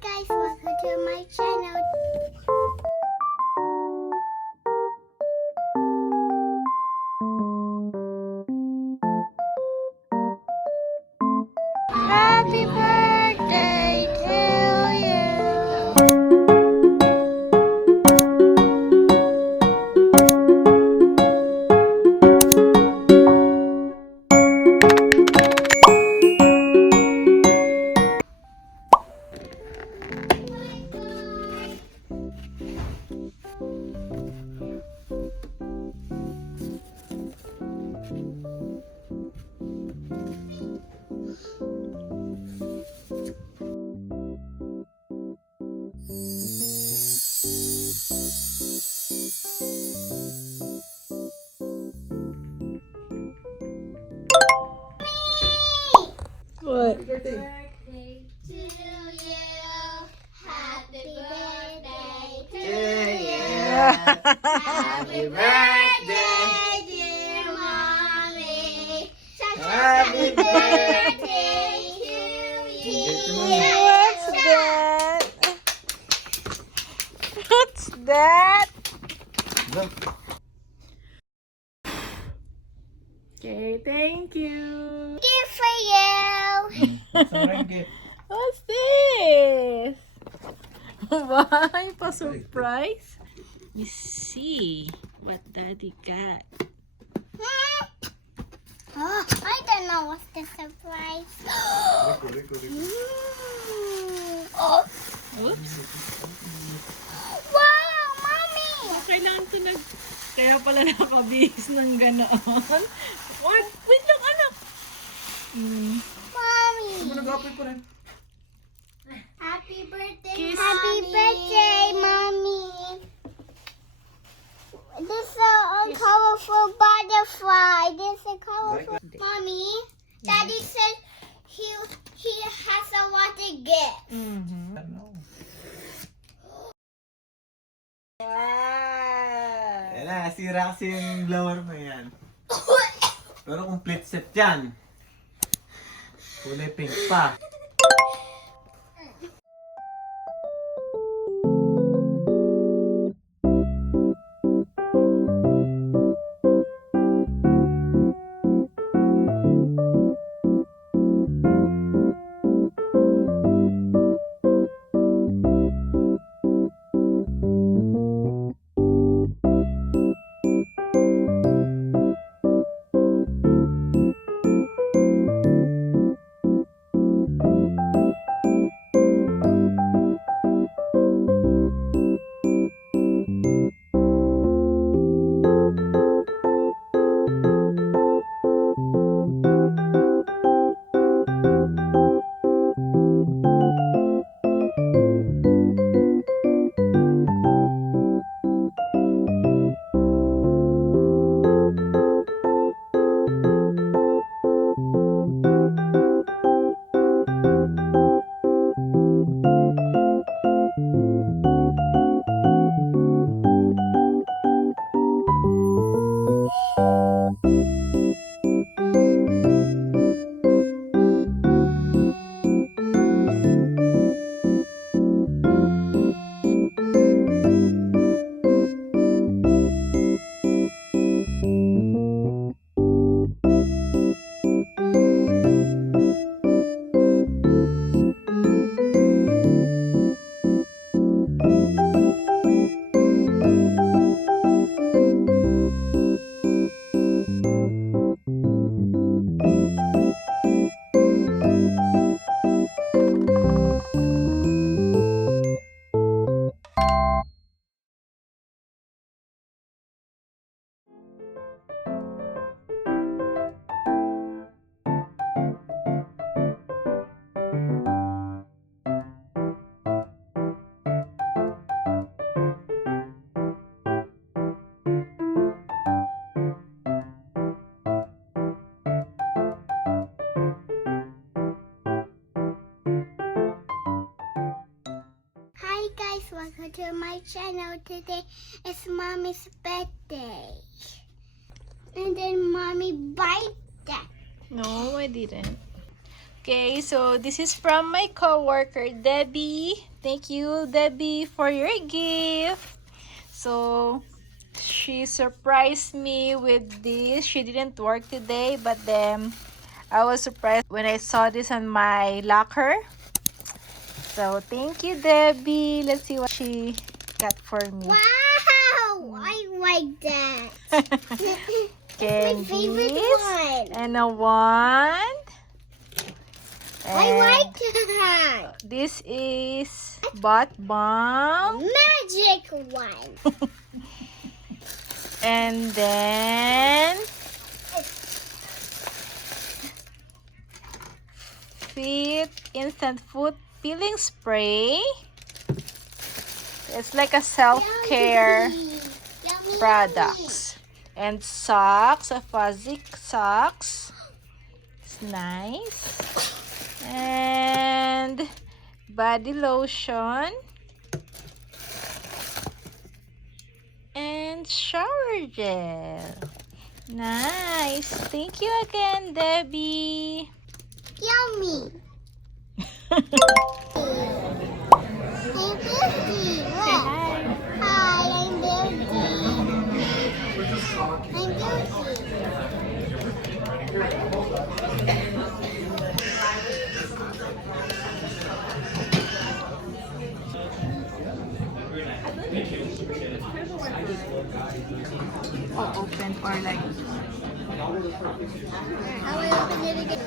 guys, welcome to my channel. Happy birthday to you. What? Birthday to you. Happy birthday to you. Happy birthday, dear mommy. Happy birthday to you. What's that? What's that? Okay, thank you. Gift for you. What's this? Why? Pa-surprise? Let me see what Daddy got. Oh, I don't know what's the surprise. Oh, Oops. wow, mommy. Kailangan to Kaya pala nakabihis ng ganoon. Wait lang, anak. Mommy. Nag-apply pa rin. Happy birthday, Kiss. Happy birthday, mommy. This is a colorful butterfly. This is a colorful. Mommy, Daddy said he has a water gift. Ano? Wow. Yan na, sira kasi yung blower mo yan. Pero complete set yan. Kulay pink pa. Hi guys, welcome to my channel. Today is mommy's birthday. And then mommy bite that. No, I didn't. Okay, so this is from my coworker, Debbie. Thank you, Debbie, for your gift. So, she surprised me with this. She didn't work today, but then I was surprised when I saw this on my locker. So, thank you, Debbie. Let's see what she got for me. Wow, I like that. That's my favorite one. And a wand. I like that. This is bath bomb. Magic one. And then instant foot peeling spray. It's like a self-care Yummy. products. And socks, a fuzzy socks. It's nice. And body lotion. And shower gel. Nice. Thank you again, Debbie. Yummy. Hi, I'm Oh, open or like. How I open it again?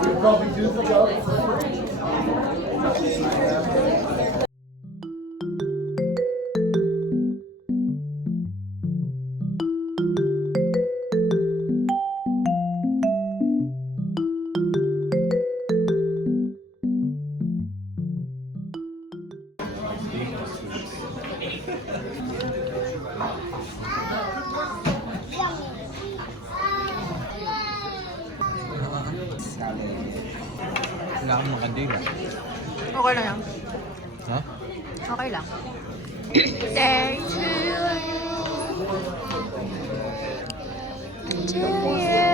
We'd probably do the job for free. Wala akong makadila. Okay lang yan. Ha? Okay lang. Thank you. To you.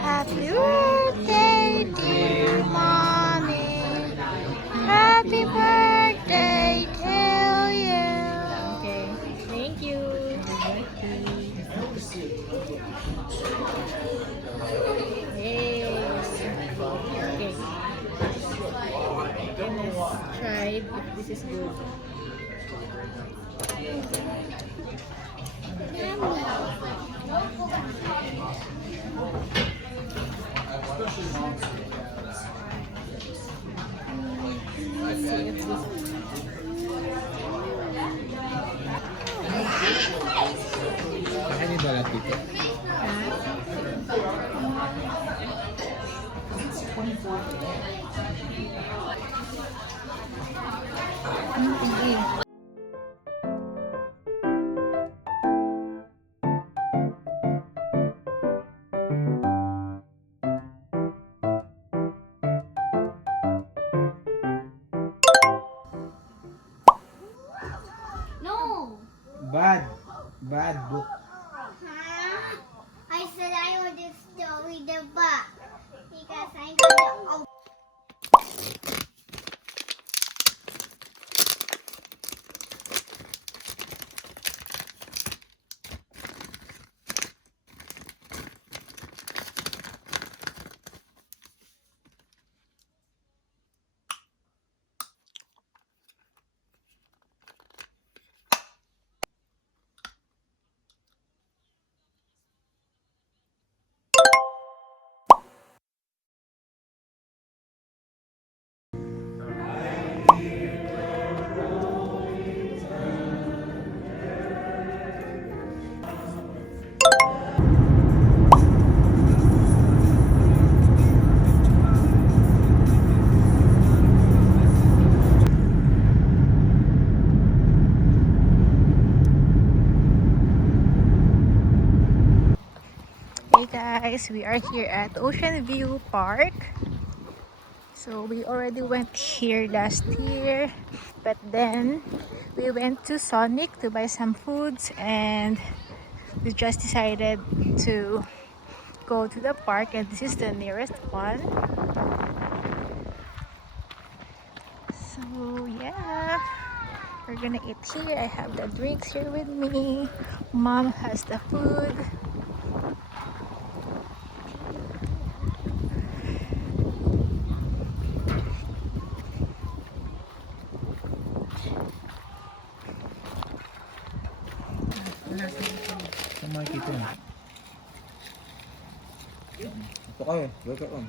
Happy birthday, dear mommy. Happy birthday to you. Okay. Thank you. Yes. Okay. Let's try if this is good. Bakit yung balat dito? guys, we are here at Ocean View Park. So we already went here last year, but then we went to Sonic to buy some foods, and we just decided to go to the park, and this is the nearest one. So yeah, we're gonna eat here. I have the drinks here with me. Mom has the food. Saan makikita mo? Ito kayo, wake up on.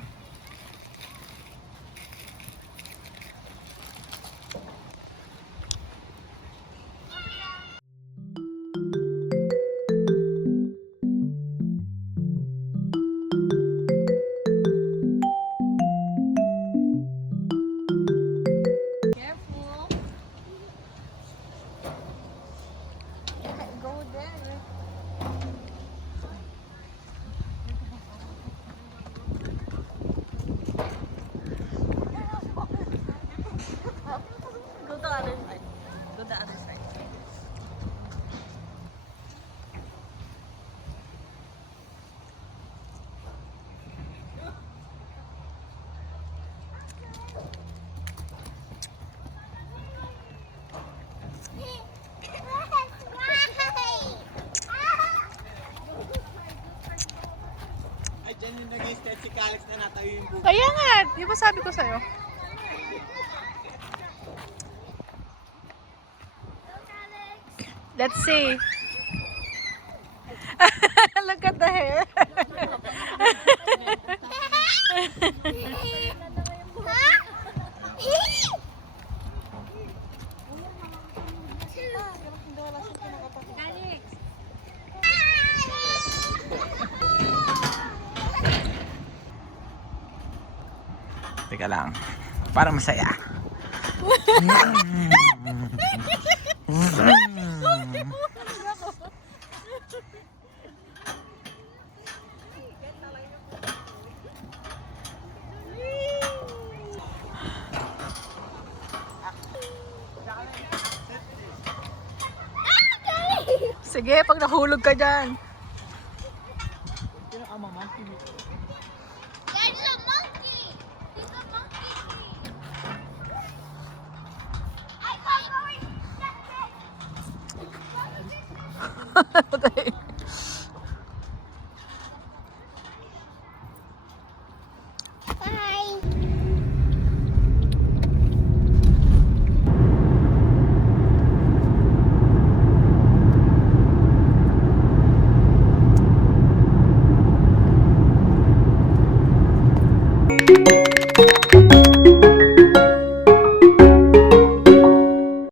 Kaya nga, di ba sabi ko sa'yo? Let's see. Look at the hair. Teka lang, para masaya. Sige, pag nahulog ka dyan. There's a monkey. He's a monkey. I can't go in.